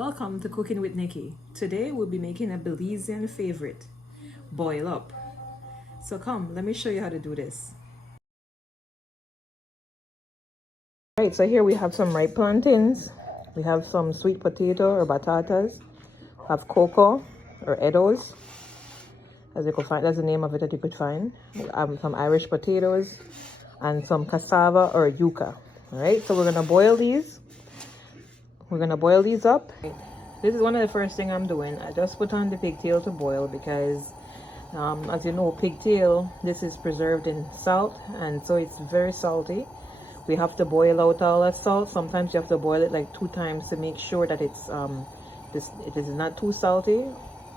Welcome to Cooking with Nikki. Today we'll be making a Belizean favorite, boil up. So come, let me show you how to do this. Alright, so here we have some ripe plantains. We have some sweet potato or batatas. We have cocoa or edos, as you could find. That's the name of it that you could find. Some Irish potatoes and some cassava or yuca. Alright, so we're gonna boil these. We're gonna boil these up. This is one of the first thing I'm doing. I just put on the pigtail to boil because as you know, pigtail, this is preserved in salt, and so it's very salty. We have to boil out all that salt. Sometimes you have to boil it like 2 times to make sure that it is not too salty,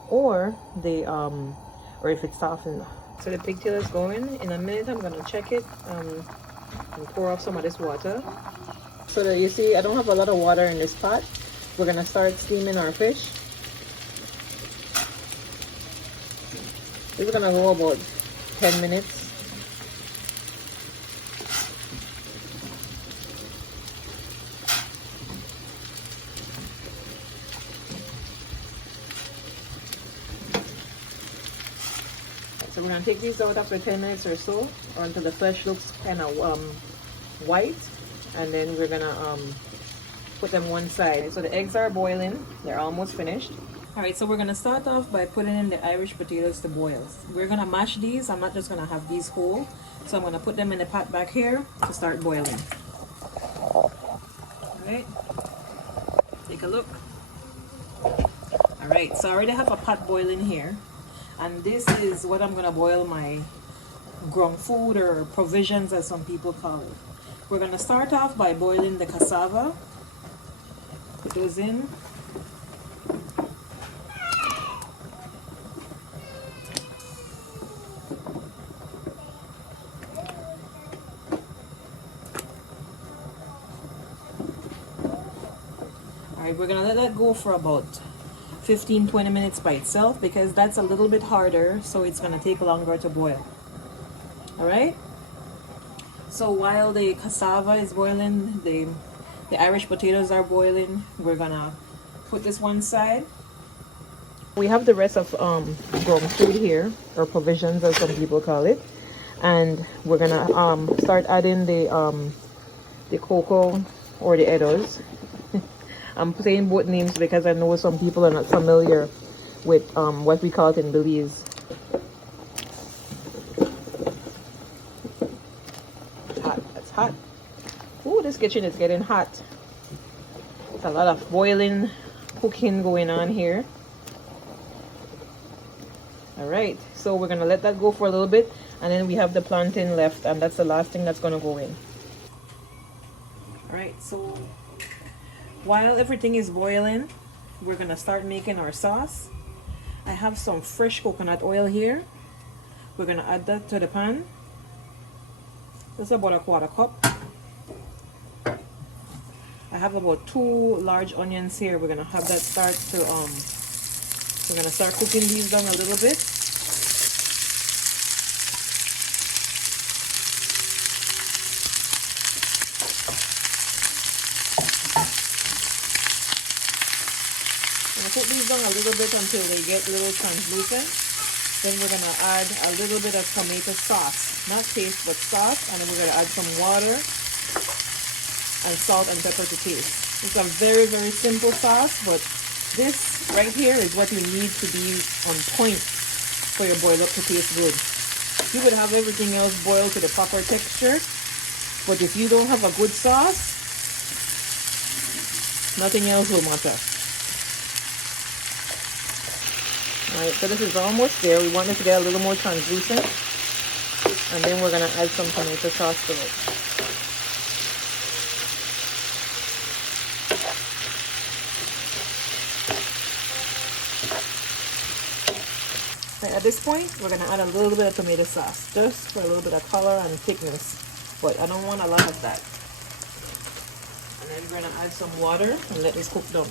or if it's softened. So the pigtail is going. In a minute I'm gonna check it and pour off some of this water. So that you see, I don't have a lot of water in this pot. We're gonna start steaming our fish. This is gonna go about 10 minutes. So we're gonna take these out after 10 minutes or so, or until the flesh looks kind of white, and then we're gonna put them one side. So the eggs are boiling, they're almost finished. All right, so we're gonna start off by putting in the Irish potatoes to boil. We're gonna mash these. I'm not just gonna have these whole, so I'm gonna put them in the pot back here to start boiling. All right, take a look. All right, so I already have a pot boiling here, and this is what I'm gonna boil my ground food or provisions, as some people call it. We're gonna start off by boiling the cassava. Put those in. Alright, we're gonna let that go for about 15-20 minutes by itself, because that's a little bit harder, so it's gonna take longer to boil. Alright? So while the cassava is boiling, the Irish potatoes are boiling, we're gonna put this one side. We have the rest of ground food here, or provisions as some people call it, and we're gonna start adding the cocoa or the edos. I'm saying both names because I know some people are not familiar with what we call it in Belize. Hot. Ooh, this kitchen is getting hot. It's a lot of boiling, cooking going on here. All right, so we're gonna let that go for a little bit, and then we have the plantain left, and that's the last thing that's gonna go in. All right, so while everything is boiling, we're gonna start making our sauce. I have some fresh coconut oil here. We're gonna add that to the pan. This is about a 1/4 cup. I have about 2 large onions here. We're gonna have that start to we're gonna start cooking these down a little bit. I'm gonna put these down a little bit until they get a little translucent. Then we're gonna add a little bit of tomato sauce, not paste but sauce, and then we're gonna add some water and salt and pepper to taste. It's a very, very simple sauce, but this right here is what you need to be on point for your boil up to taste good. You would have everything else boiled to the proper texture, but if you don't have a good sauce, nothing else will matter. Alright, so this is almost there. We want it to get a little more translucent, and then we're gonna add some tomato sauce to it. At this point, we're going to add a little bit of tomato sauce, just for a little bit of color and thickness, but I don't want a lot of that. And then we're going to add some water and let this cook down.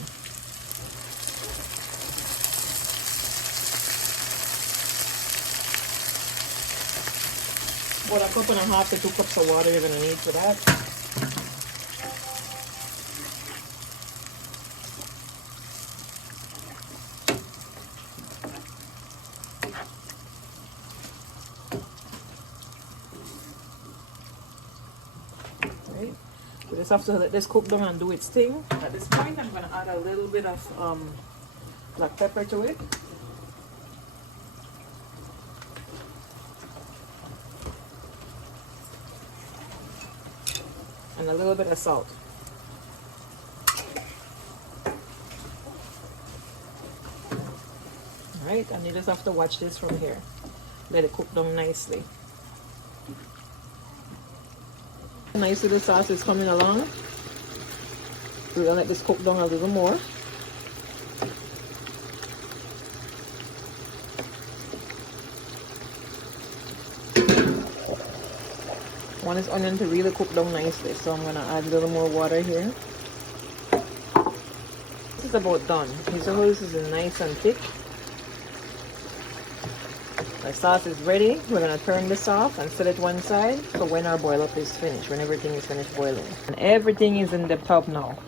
About 1.5 to 2 cups of water you're going to need for that. Right? We just have to let this cook down and do its thing. At this point, I'm going to add a little bit of black pepper to it. And a little bit of salt. Alright, and you just have to watch this from here. Let it cook down nicely. Nice little sauce is coming along. We're gonna let this cook down a little more. I want this onion to really cook down nicely, so I'm gonna add a little more water here. This is about done. You see how this is nice and thick. Our sauce is ready. We're gonna turn this off and set it one side so when our boil up is finished, when everything is finished boiling. And everything is in the top now.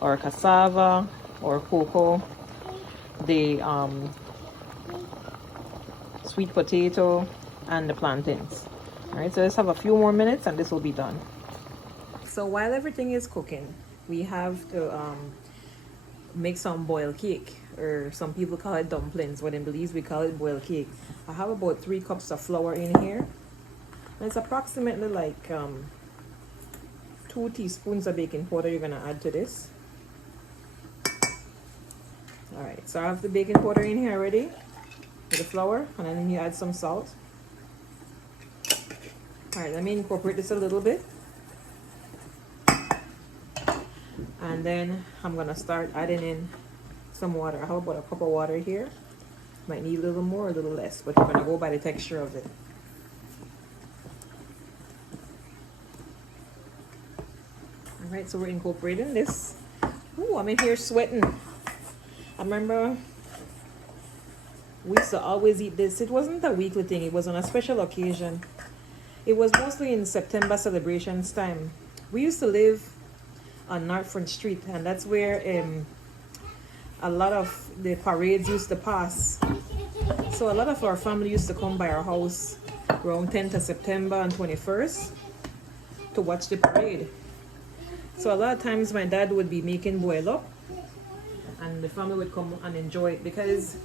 Our cassava, or cocoa, the sweet potato, and the plantains. Alright, so let's have a few more minutes and this will be done. So while everything is cooking, we have to make some boiled cake, or some people call it dumplings, but in Belize we call it boiled cake. I have about 3 cups of flour in here, and it's approximately like 2 teaspoons of baking powder you're gonna add to this. Alright, so I have the baking powder in here already with the flour, and then you add some salt. Alright, let me incorporate this a little bit. And then I'm gonna start adding in some water. I have about a cup of water here. Might need a little more, a little less, but you're gonna go by the texture of it. Alright, so we're incorporating this. Ooh, I'm in here sweating. I remember we used to always eat this. It wasn't a weekly thing, it was on a special occasion. It was mostly in September celebrations time. We used to live on North Front Street, and that's where a lot of the parades used to pass. So a lot of our family used to come by our house around 10th of September and 21st to watch the parade. So a lot of times my dad would be making boil up and the family would come and enjoy it, because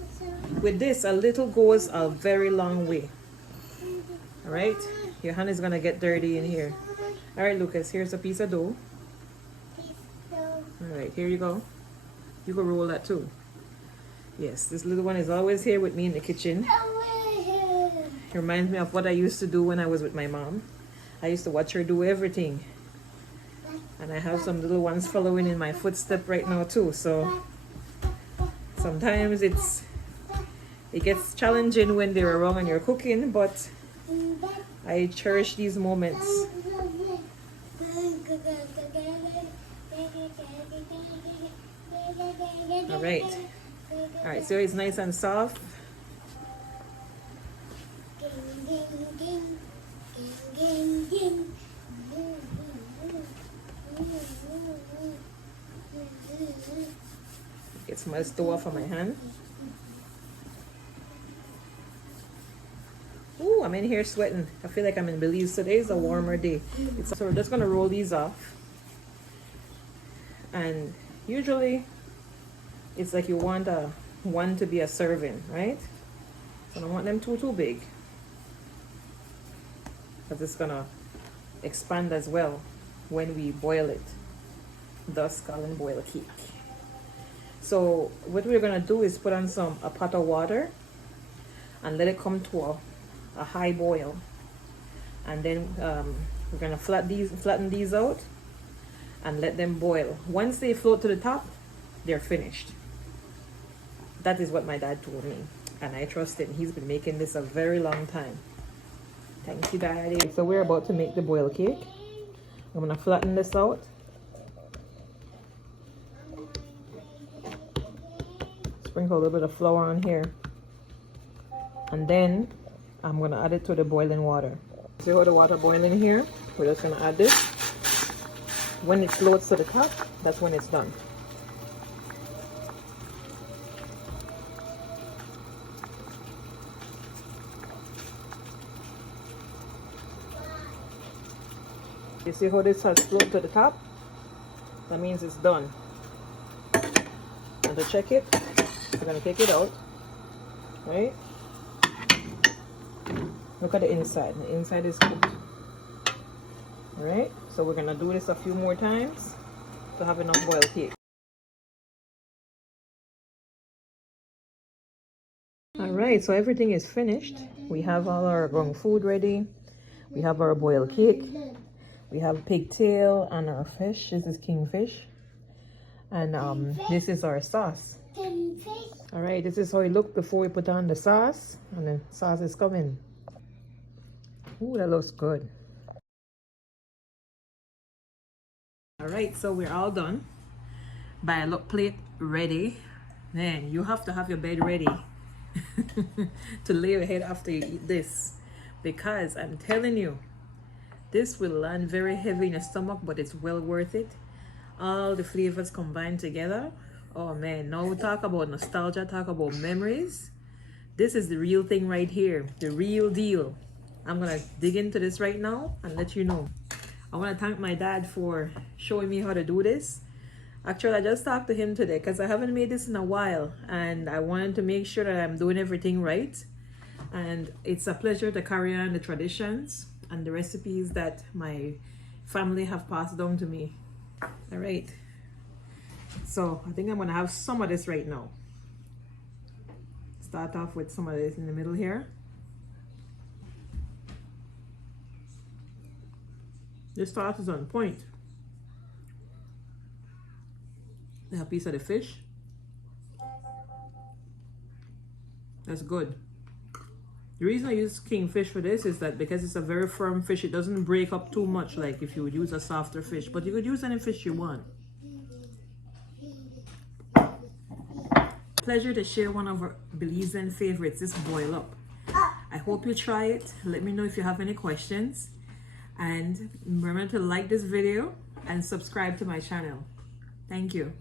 with this a little goes a very long way. All right, your hand is gonna get dirty in here. All right, Lucas, here's a piece of dough. All right, here you go. You can roll that too. Yes, this little one is always here with me in the kitchen. It reminds me of what I used to do when I was with my mom. I used to watch her do everything. And I have some little ones following in my footstep right now too. So sometimes it gets challenging when they're around and you're cooking, but I cherish these moments. All right, so it's nice and soft. Get some dough off of my hand. Ooh, I'm in here sweating. I feel like I'm in Belize. Today is a warmer day. So we're just gonna roll these off. And usually it's like you want one to be a serving, right? So I don't want them too big, because it's gonna expand as well when we boil it, thus calling boiled cake. So what we're gonna do is put on a pot of water and let it come to a high boil, and then we're gonna flatten these out and let them boil. Once they float to the top, they're finished. That is what my dad told me, and I trust him. He's been making this a very long time. Thank you, Daddy. So we're about to make the boiled cake. I'm gonna flatten this out. Sprinkle a little bit of flour on here, and then I'm gonna add it to the boiling water. See how the water boiling here? We're just gonna add this. When it floats to the top, that's when it's done. You see how this has floated to the top? That means it's done. And to check it, we're going to take it out, right? Look at the inside. The inside is cooked. Alright, so we're going to do this a few more times to have enough boiled cake. Alright, so everything is finished. We have all our ground food ready. We have our boiled cake. We have pigtail and our fish. This is kingfish. And this is our sauce. Alright, this is how it looked before we put on the sauce. And the sauce is coming. Ooh, that looks good. Alright, so we're all done. By a plate ready. Man, you have to have your bed ready to lay your head after you eat this. Because I'm telling you, this will land very heavy in your stomach, but it's well worth it. All the flavors combined together. Oh man, now we talk about nostalgia, talk about memories. This is the real thing right here, the real deal. I'm gonna dig into this right now and let you know. I want to thank my dad for showing me how to do this. Actually, I just talked to him today because I haven't made this in a while and I wanted to make sure that I'm doing everything right. And it's a pleasure to carry on the traditions and the recipes that my family have passed down to me. All right. So I think I'm going to have some of this right now. Start off with some of this in the middle here. This sauce is on point. There's a piece of the fish. That's good. The reason I use kingfish for this is that because it's a very firm fish, it doesn't break up too much like if you would use a softer fish. But you could use any fish you want. Pleasure to share one of our Belizean favorites, this boil up. I hope you try it. Let me know if you have any questions. And remember to like this video and subscribe to my channel. Thank you.